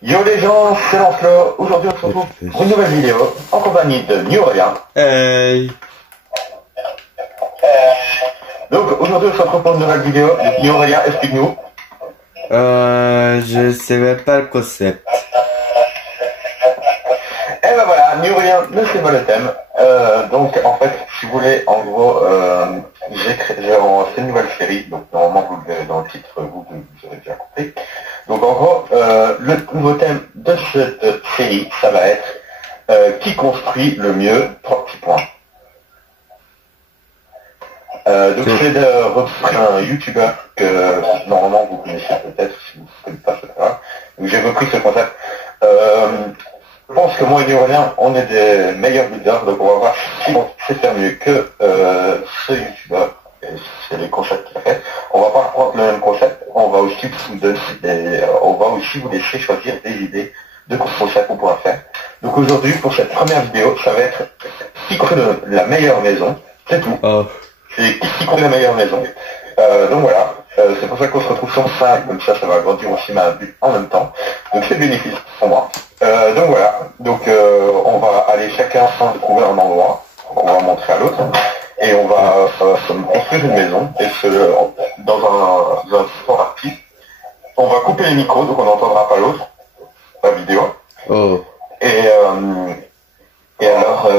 Yo les gens, c'est Lancelot. Aujourd'hui on se retrouve pour une nouvelle vidéo en compagnie de New Aurélien. Hey. Donc aujourd'hui on se retrouve pour une nouvelle vidéo. New Aurélien, explique-nous. Je sais même pas le concept. Et ben voilà, New Aurélien ne sait pas le thème. Donc en fait, si vous voulez, en gros, c'est une nouvelle série. Donc normalement vous le verrez dans le titre, vous aurez déjà compris. Donc en gros, le nouveau thème de cette série, ça va être qui construit le mieux, 3 petits points. Donc c'est de repris un youtubeur que normalement vous connaissez peut-être, si vous ne connaissez pas, c'est pas grave. Donc j'ai repris ce concept. Je pense que moi et Aurélien, on est des meilleurs builders, donc on va voir si on sait faire mieux que ce youtubeur. C'est les concepts qu'il a fait. On va pas reprendre le même concept, on va aussi vous donner on va aussi vous laisser choisir des idées de concepts qu'on pourra faire. Donc aujourd'hui, pour cette première vidéo, ça va être qui construit la meilleure maison, c'est tout. C'est qui construit la meilleure maison. Donc voilà, c'est pour ça qu'on se retrouve sur 5, comme ça va agrandir aussi ma but en même temps. Donc c'est bénéfice pour moi. Donc voilà, donc on va aller chacun trouver un endroit qu'on va montrer à l'autre. Et on va construire une maison, et dans un temps rapide. On va couper les micros, donc on n'entendra pas l'autre, la vidéo. Oh. Et alors,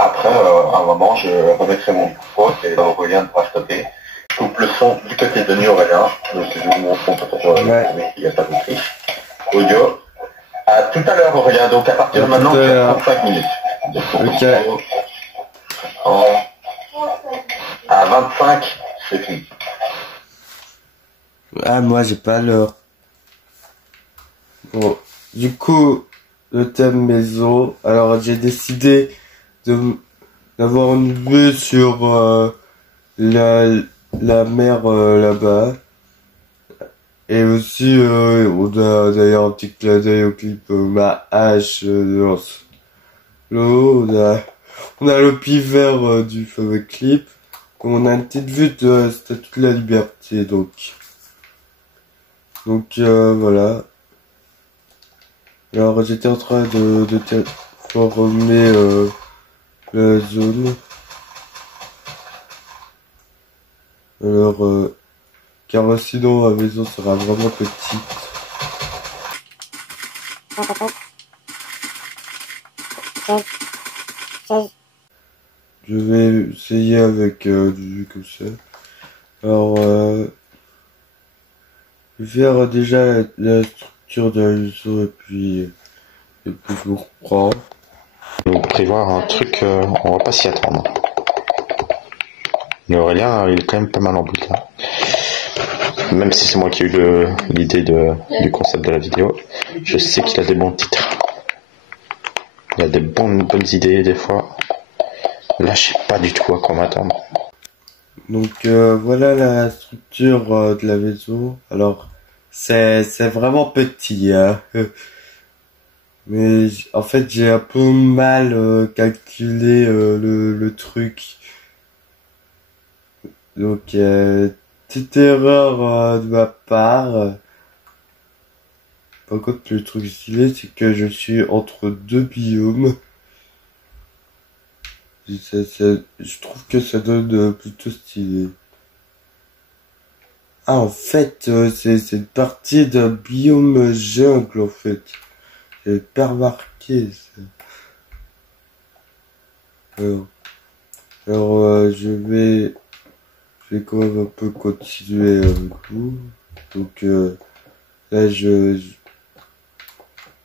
après, à un moment, je remettrai mon micro, et Aurélien devra stopper. Je coupe le son du côté de Aurélien, donc je vous montre pour il n'y a pas de triche. Audio. À tout à l'heure, Aurélien, donc à partir de maintenant, tu as 35 minutes. Ok. À 25, c'est fini. Ah, moi j'ai pas l'heure. Bon, du coup, le thème maison. Alors j'ai décidé d'avoir une vue sur la mer là-bas. Et aussi, on a d'ailleurs un petit clin d'œil au clip ma hache de Lancelot. On a le pivert du fameux clip. On a une petite vue de Statue de la Liberté, donc voilà. Alors j'étais en train de former la zone. Alors car sinon la maison sera vraiment petite. Je vais essayer avec du comme ça. Alors je vais faire déjà la structure de la maison et puis je vous reprends. Donc prévoir un truc, on va pas s'y attendre. Mais Aurélien, il est quand même pas mal en bout là. Même si c'est moi qui ai eu l'idée du concept de la vidéo, je sais qu'il a des bons titres. Il a des bonnes idées des fois. Là, je sais pas du tout à quoi m'attendre. Donc voilà la structure de la maison. Alors c'est vraiment petit, hein. Mais en fait j'ai un peu mal calculé le truc. Donc petite erreur de ma part. Par contre le truc stylé c'est que je suis entre deux biomes. Je trouve que ça donne plutôt stylé. Ah, en fait, c'est une partie d'un biome jungle, en fait. J'avais pas remarqué, ça. Alors, je vais quand même un peu continuer avec vous. Donc, là, je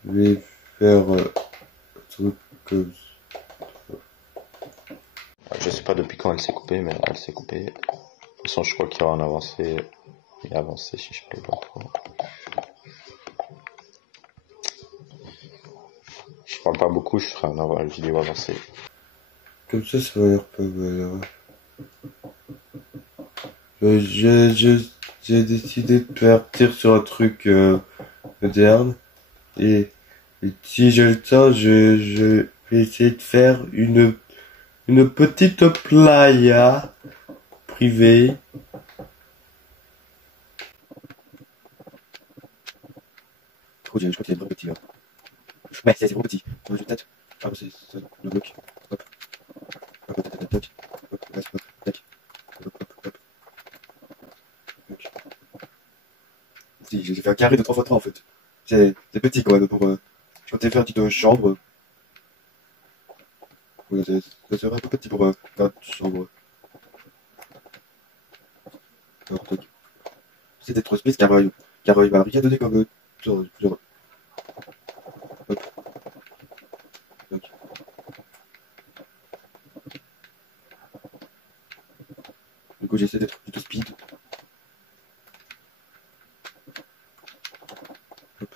vais faire un truc comme ça. Je sais pas depuis quand elle s'est coupée, mais elle s'est coupée. De toute façon, je crois qu'il y aura un avancé. Et avancé si je peux le voir trop. Je parle pas beaucoup, je ferai une vidéo avancée. Comme ça va l'air pas mal. J'ai décidé de partir sur un truc moderne. Et si j'ai le temps, je vais essayer de faire une petite playa privée. je crois qu'il est vraiment petit là. Ouais, c'est vraiment petit. Je tâte. Ah, c'est ça, le bloc. Hop. Hop, tac, tac, tac. Hop, tac, tac. Hop, hop, hop. Donc. Si, j'ai fait un carré de 3x3 en fait. C'est petit quand même pour. Je comptais faire une petite chambre. Ouais, ça serait un peu petit pour faire une chambre. Alors, tac. C'était trop space car il m'a rien donné comme. Genre. Hop. Tac. Du coup, j'essaie d'être plutôt speed. Hop.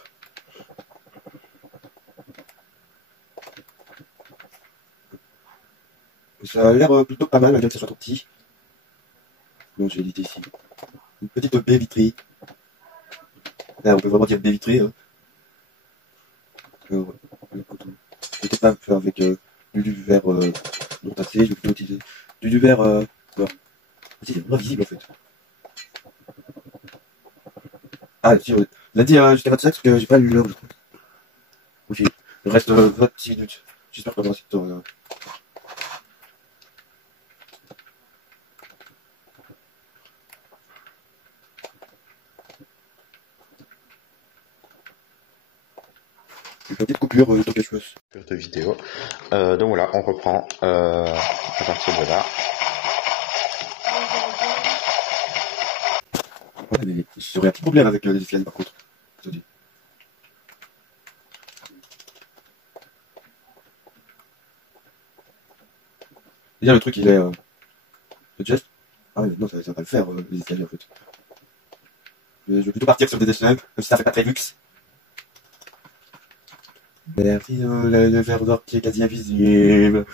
Ça a l'air plutôt pas mal, malgré que ça soit trop petit. Donc, j'ai édité ici. Une petite baie vitrée. Là, on peut vraiment dire baie vitrée. Hein. Alors, je vais pas faire avec du verre non tassé, je vais plutôt utiliser du verre. Voilà. C'est vraiment visible en fait. Ah, si, on a dit jusqu'à 25 parce que j'ai pas lu l'heure, je crois. Ok, il reste 26 minutes. J'espère qu'on aura assez de temps là. Une petite coupure de quelque chose. De vidéo. Donc voilà, on reprend à partir de là. Ouais, mais j'aurais un petit problème avec les escaliers par contre. Je te dis. Déjà le truc il est le geste. Ah ouais, non, ça va pas le faire les escaliers en fait. Je vais plutôt partir sur des dessins, même si ça fait pas très luxe. Merci, le verre d'or qui est quasi invisible.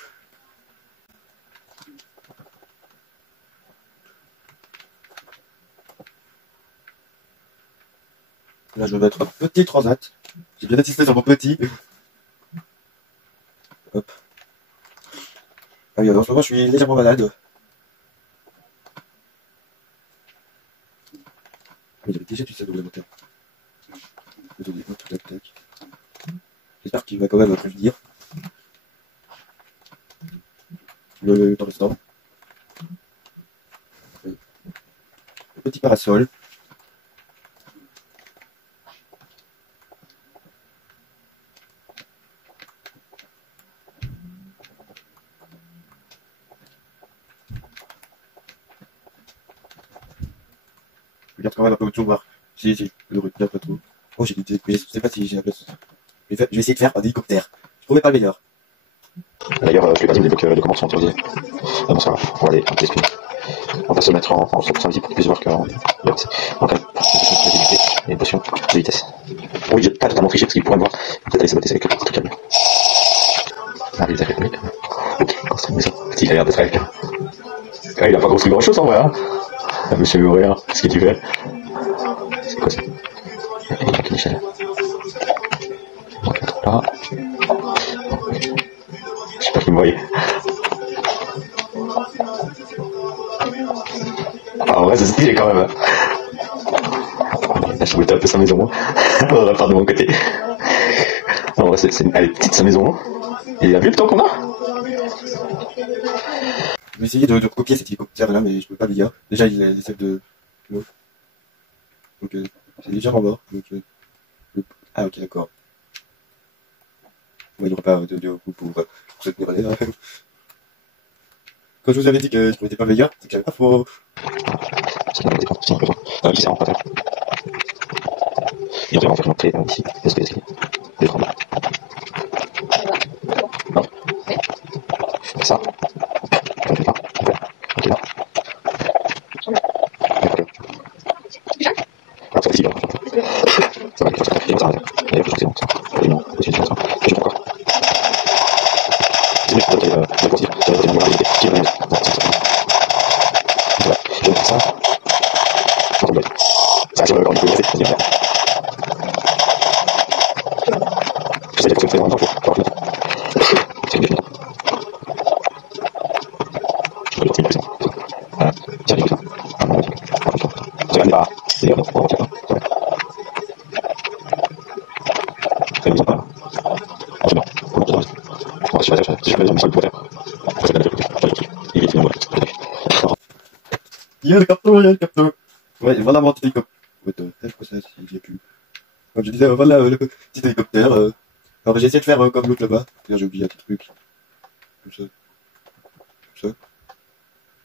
Là, je vais mettre un petit transat. J'ai bien insisté sur mon petit. Hop. Ah oui, alors en ce moment, je suis légèrement malade. Mais j'avais déjà du sable supplémentaire. Désolé, hop, tac, tac. J'espère qu'il va quand même prévenir. Le temps restant. Le petit parasol. Je regarde quand même un peu autour, voir si le retenir pas trop. Oh, j'ai l'idée, mais je sais pas si j'ai la place. Je vais essayer de faire un hélicoptère. Je trouvais pas le meilleur. D'ailleurs, je vais pas dire des blocs de commande sont autorisés. Ah bon, ça va, on va aller un petit speed. On va se mettre en 100% visible pour qu'ils puissent voir qu'on est avancé. Donc, une potion de et une potion de vitesse. Oui, j'ai pas totalement triché parce qu'ils pourraient me voir. Peut-être aller saboter ça avec le truc calme. Ah, il est avec lui. Ok, construit une maison. Petit, il a l'air d'être avec. Ah, il a pas construit grand chose en vrai, hein. Ah, monsieur Mourir, qu'est-ce que tu fais? C'est quoi ça? Il a une échelle. On va mettre là. Je sais pas qui me voyait. Ah, en vrai, c'est stylé quand même. Là, je voulais un peu sa maison. On va part de mon côté. En vrai, elle est petite sa maison. Et il a vu le temps qu'on a. Je vais essayer de recopier cet hélicoptère là, mais je peux pas le dire. Déjà, il essaie de. Donc, c'est légèrement mort. Donc, ah, ok, d'accord. Il n'y aura pas de coup pour se tenir là. Quand je vous avais dit que je n'étais pas meilleur, c'est que j'avais pas faux. C'est qu'on a des comptes, on peut voir. Ici, c'est en patin. Il devrait en faire une entrée ici. Est-ce que les trois là. Non. Je fais ça. Je fais ça. Ok, là. Ah, ça ici, là. Ça va, il faut se faire. Ça va. Il faut se faire. Et non, je suis ça. Je peux encore. C'est mieux que de continuer. Ça va être une réalité. Qui est vraiment. Non, c'est ça. Voilà. Je vais faire ça. Ça, c'est encore une peu. C'est bien. Je sais que c'est vraiment pour c'est bien. Je vais le faire. Voilà. Tiens, il y a ça. Ah non, ça va pas. C'est bien. On va faire ça. Il y a le capteur, il y a le capteur. Ouais, voilà mon petit hélicoptère. Ouais, je crois que ça, il y a plus. Comme je disais, voilà le petit hélicoptère. Alors j'ai essayé de faire comme l'autre là-bas. D'ailleurs, j'ai oublié un petit truc. Comme ça. Comme ça.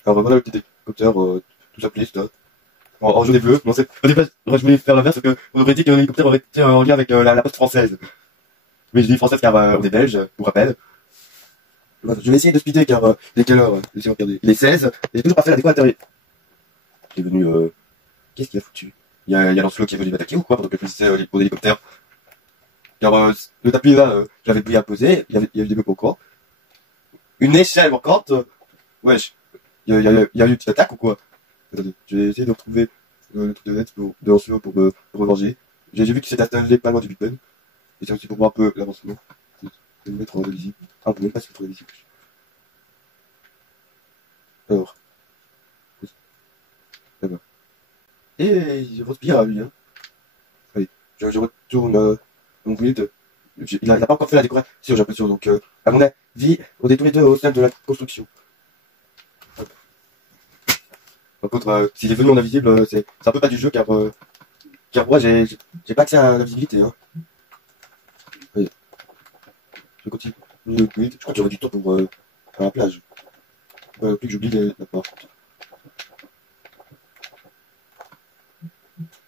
Alors voilà le petit hélicoptère, tout ça plisse là. En jaune et bleu. Non, c'est, au départ, je voulais faire l'inverse parce qu'on aurait dit que l'hélicoptère aurait été en lien avec la poste française. Mais je dis française car on est belge, pour rappel. Voilà, je vais essayer de speeder car il est quelle heure? Laissez regarder. Il est 16, et j'ai toujours pas fait la déco intérieure. Il est venu, qu'est-ce qu'il a foutu? Il y a Lancelot qui est venu m'attaquer ou quoi pendant que je faisais au hélicoptère? Car le tapis là, j'avais oublié à poser, il y avait des blocs au corps. Une échelle manquante, wesh. Il y a eu une petite attaque ou quoi? Attendez, je vais essayer de retrouver le truc de net de Lancelot pour me revenger. J'ai vu qu'il s'est installé pas loin du Big Ben. Et c'est aussi pour voir un peu l'avancement. Je vais me mettre en visible. Ah, on peut même pas se mettre en visible. Alors. Là-bas. Et je respire à lui, hein. Allez, je retourne mon build. Il a pas encore fait la décoration, j'ai l'impression. Donc, à mon avis, on est tous les deux au sein de la construction. Par contre, s'il est venu en invisible, c'est un peu pas du jeu car moi j'ai pas accès à la visibilité, hein. Allez. Je continue le build. Je crois que j'aurai du temps pour faire la plage. Plus que j'oublie la porte.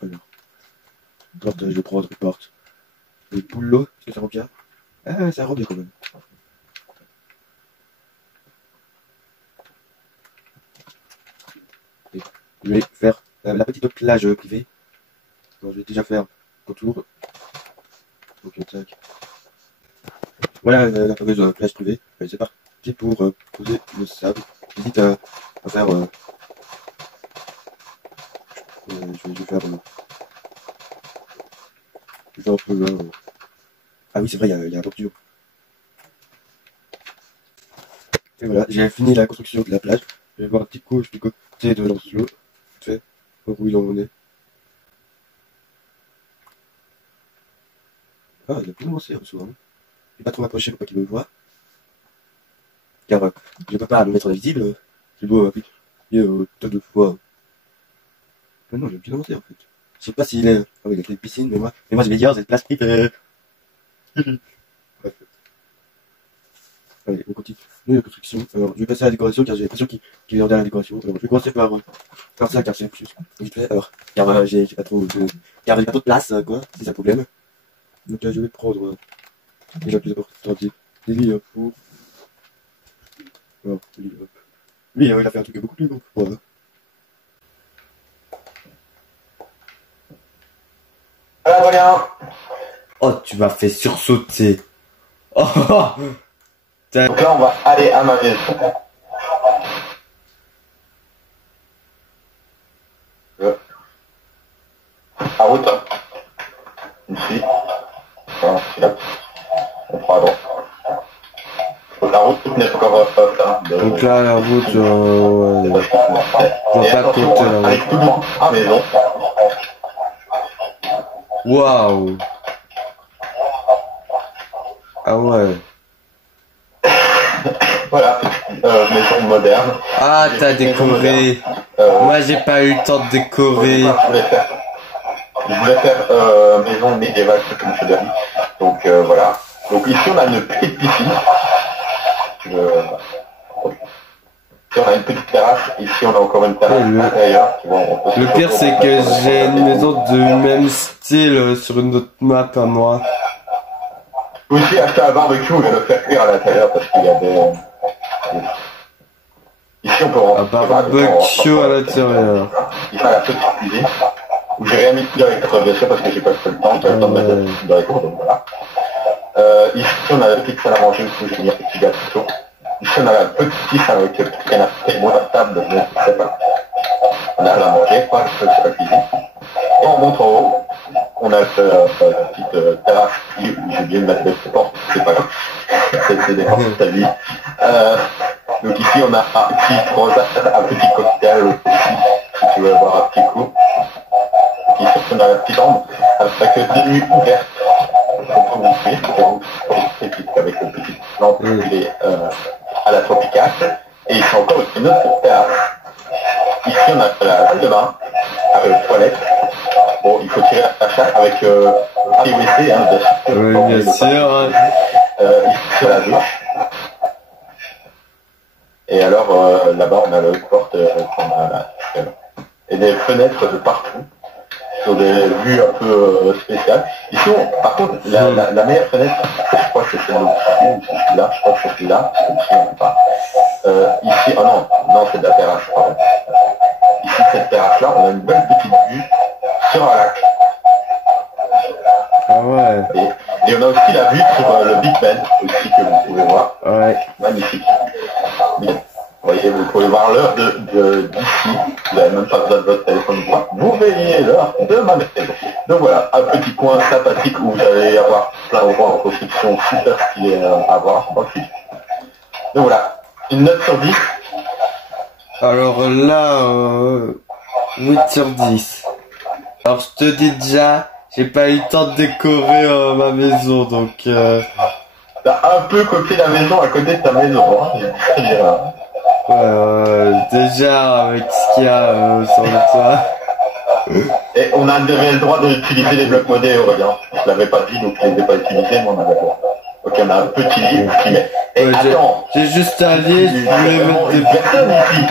Alors. Porte, je vais prendre une porte. Les boulots, est-ce que ça remplit? Ah, ça remplit quand même. Et je vais faire la petite plage privée. Alors, je vais déjà faire contour. Ok, tac. Voilà la fameuse plage privée. Allez, c'est parti pour poser le sable. J'hésite à faire. Je vais faire. Je vais un peu là. Ah oui, c'est vrai, il y a un bordure. Et voilà, j'ai fini la construction de la plage. Je vais voir un petit coup du côté de Lancelot. Fait, voir où il en est. Ah, il a plus commencé en soi. Je vais pas trop m'approcher pour pas qu'il me voie. Car je peux pas me mettre invisible. Je dois appliquer tas de fois. Mais non, j'ai bien avancé en fait. Je sais pas s'il est. Ah oui, il a fait une piscine, mais moi je vais dire, c'est une place privée. Bref. Allez, on continue la construction. Alors, je vais passer à la décoration car j'ai l'impression qu'il est en dernière la décoration. Alors, je vais commencer par ça car c'est plus vite fait. Alors, car j'ai pas trop de place, quoi, c'est ça le problème. Donc là, je vais prendre déjà plus important des lits pour. Alors, lui, il a fait un truc beaucoup plus long. Voilà. Voilà. Oh, tu m'as fait sursauter. Oh, donc là, on va aller à ma maison. À route. Ici. Voilà, là. On prend à droite. Donc la route n'est pas encore là. Donc là, la route, ouais. Je vois pas compter la route. Avec tout le monde à maison. Waouh. Ah ouais. Voilà, maison moderne. Ah, t'as décoré. Moi, j'ai pas eu le temps de décorer. Je voulais faire maison médiévale, comme je l'ai dit. Donc voilà. Donc ici, on a une petite piscine. Ici, on a une petite terrasse. Ici, on a encore une terrasse intérieure. Le pire, c'est que j'ai une maison de même style sur une autre map à moi. Je peux aussi acheter un barbecue et le faire cuire à l'intérieur parce qu'il y a des... Ici, on peut rentrer. Un barbecue à l'intérieur. Ici, on a la petite cuisine. Où j'ai rien mis avec bien sûr parce que j'ai pas fait le temps. J'ai pas le temps de mettre le petit dans donc voilà. Ici, on a la petite salle à manger où j'ai mis un petit gâteau. Ici, on a la petite salle avec le petit canapé, moi la table, mais je sais pas. On a à manger, quoi, c'est la cuisine. Et on monte en haut. On a la petite terrasse où j'ai oublié de mettre les portes, c'est pas grave. C'est des portes de ta vie. Donc ici, on a un petit croissant, un petit cocktail aussi, si tu veux boire un petit coup. Ici, on a la petite chambre avec des nuits ouvertes. On peut avec le petit lampe à la tropicale. Et ici encore une autre terrasse. Ici on a la salle de bain, avec la toilette. Bon, il faut tirer la chasse avec PVC, hein, bien sûr. Oui, bien sûr. Ici c'est la douche. Et alors là-bas on a le porte et des fenêtres de partout sur des vues un peu spéciales. Ici par contre la meilleure fenêtre, je crois que c'est celle-là, je crois que c'est celle-là, pas. Ici, non c'est de la terrasse, pardon. Ici cette terrasse-là, on a une belle petite vue sur un lac. Ah ouais. Et on a aussi la vue sur le Big Ben aussi que vous pouvez voir. Ouais. Magnifique. Bien. Vous voyez, vous pouvez voir l'heure d'ici. Vous n'avez même pas besoin de votre téléphone. Vous verriez l'heure de ma maison. Donc voilà, un petit coin sympathique où vous allez avoir plein de points en construction super stylé à voir. Donc voilà, une note sur 10. Alors là, 8 sur 10. Alors je te dis déjà, j'ai pas eu le temps de décorer ma maison, donc... T'as un peu copié la maison à côté de ta maison, hein. C'est bien. Déjà avec ce qu'il y a sur le toit. Et on avait le droit d'utiliser les blocs modés, Aurélien. Je l'avais pas dit, donc je les ai pas utilisés, mais on avait le droit. Ok, on a un petit livre qui met. Et attends, j'ai juste un lit, je voulais mettre des... personne ici.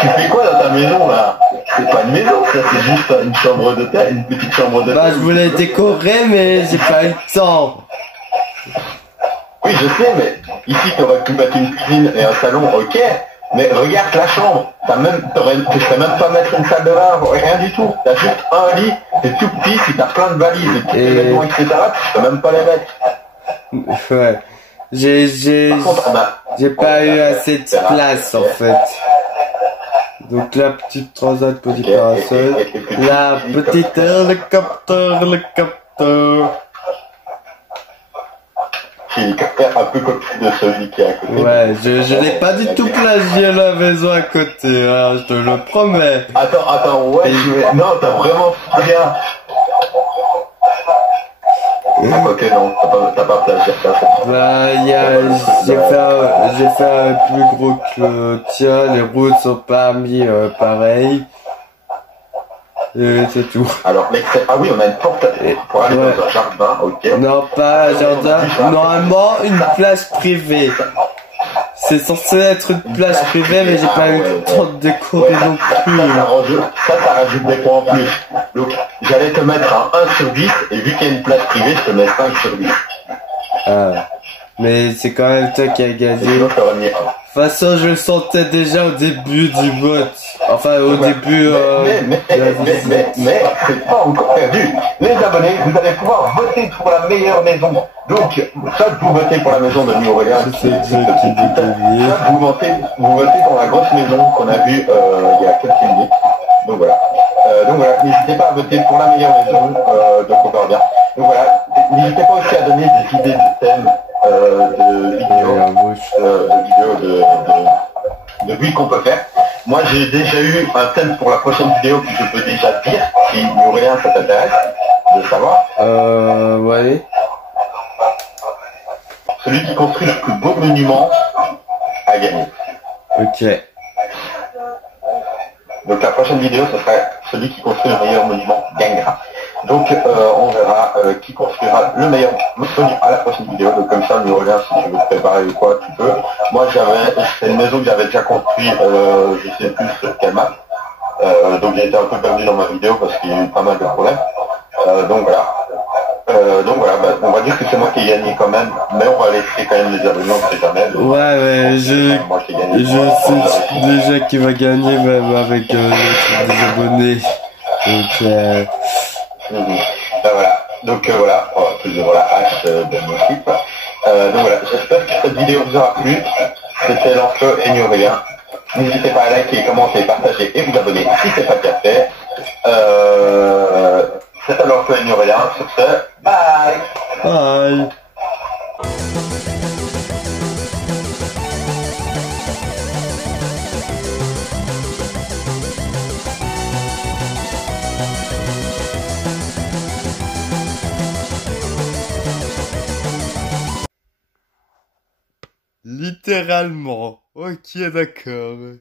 Tu fais quoi dans ta maison là? C'est pas une maison, ça c'est juste une chambre d'hôtel, une petite chambre d'hôtel. Bah je voulais décorer mais j'ai pas eu le temps. Oui je sais, mais ici tu aurais pu mettre une cuisine et un salon, ok. Mais regarde la chambre, tu sais même pas mettre une salle de bain, rien du tout. T'as juste un lit, c'est tout petit, si t'as plein de valises, des petits vêtements, etc., tu peux même pas les mettre. Ouais. J'ai pas eu assez de place en fait. Donc la petite transat, petit parasol. La petite hélicoptère. Hélicoptère un peu copié de celui qui est à côté. Ouais, je n'ai pas du tout plagié la maison à côté, hein, je te le promets. Attends, ouais, non, t'as vraiment rien. Ok, non, t'as pas plagié ça. Bah, j'ai fait un plus gros que le tien, les routes sont pas mis pareil. Et c'est tout. Alors, ah oui, on a une porte pour aller dans un jardin, ok. Non, pas un jardin. Normalement, une plage privée. C'est censé être une plage privée, mais j'ai pas eu le temps de décorer non plus. Ça rajoute des points en plus. Donc, j'allais te mettre un 1 sur 10, et vu qu'il y a une plage privée, je te mets 5 sur 10. Ah. Mais c'est quand même toi qui as gagné. De toute façon, je le sentais déjà au début du vote. Enfin, au début mais c'est pas encore perdu. Les abonnés, vous allez pouvoir voter pour la meilleure maison. Donc, soit vous votez pour la maison de New Aurélien, vous votez pour la grosse maison qu'on a vue il y a quelques minutes. Donc voilà, n'hésitez pas à voter pour la meilleure maison de Cooperdia. Donc voilà, n'hésitez pas aussi à donner des idées de thèmes de vidéos, de vues qu'on peut faire. Moi j'ai déjà eu un thème pour la prochaine vidéo que je peux déjà dire, si Aurélien ça t'intéresse de savoir. Ouais. Celui qui construit le plus beau monument a gagné. Ok. Donc la prochaine vidéo ce serait celui qui construit le meilleur monument gagnera. Donc on verra qui construira le meilleur monument à la prochaine vidéo. Donc comme ça, Aurélien, si tu veux te préparer ou quoi, tu peux. Moi c'est une maison que j'avais déjà construite, je sais plus sur quelle map. Donc j'ai été un peu perdu dans ma vidéo parce qu'il y a eu pas mal de problèmes. Donc voilà, on va dire que c'est moi qui ai gagné quand même, mais on va laisser quand même les abonnés, on sait jamais. Ouais, je sais déjà qui va gagner même avec les abonnés. Donc voilà, toujours la hache de mon clip. Donc voilà, j'espère que cette vidéo vous aura plu. C'était Lancelot et New Aurélien. N'hésitez pas à liker, commenter, partager et vous abonner si c'est pas déjà fait. C'était Lancelot et New Aurélien. Sur ce, bye. Bye. Littéralement. Ok, d'accord.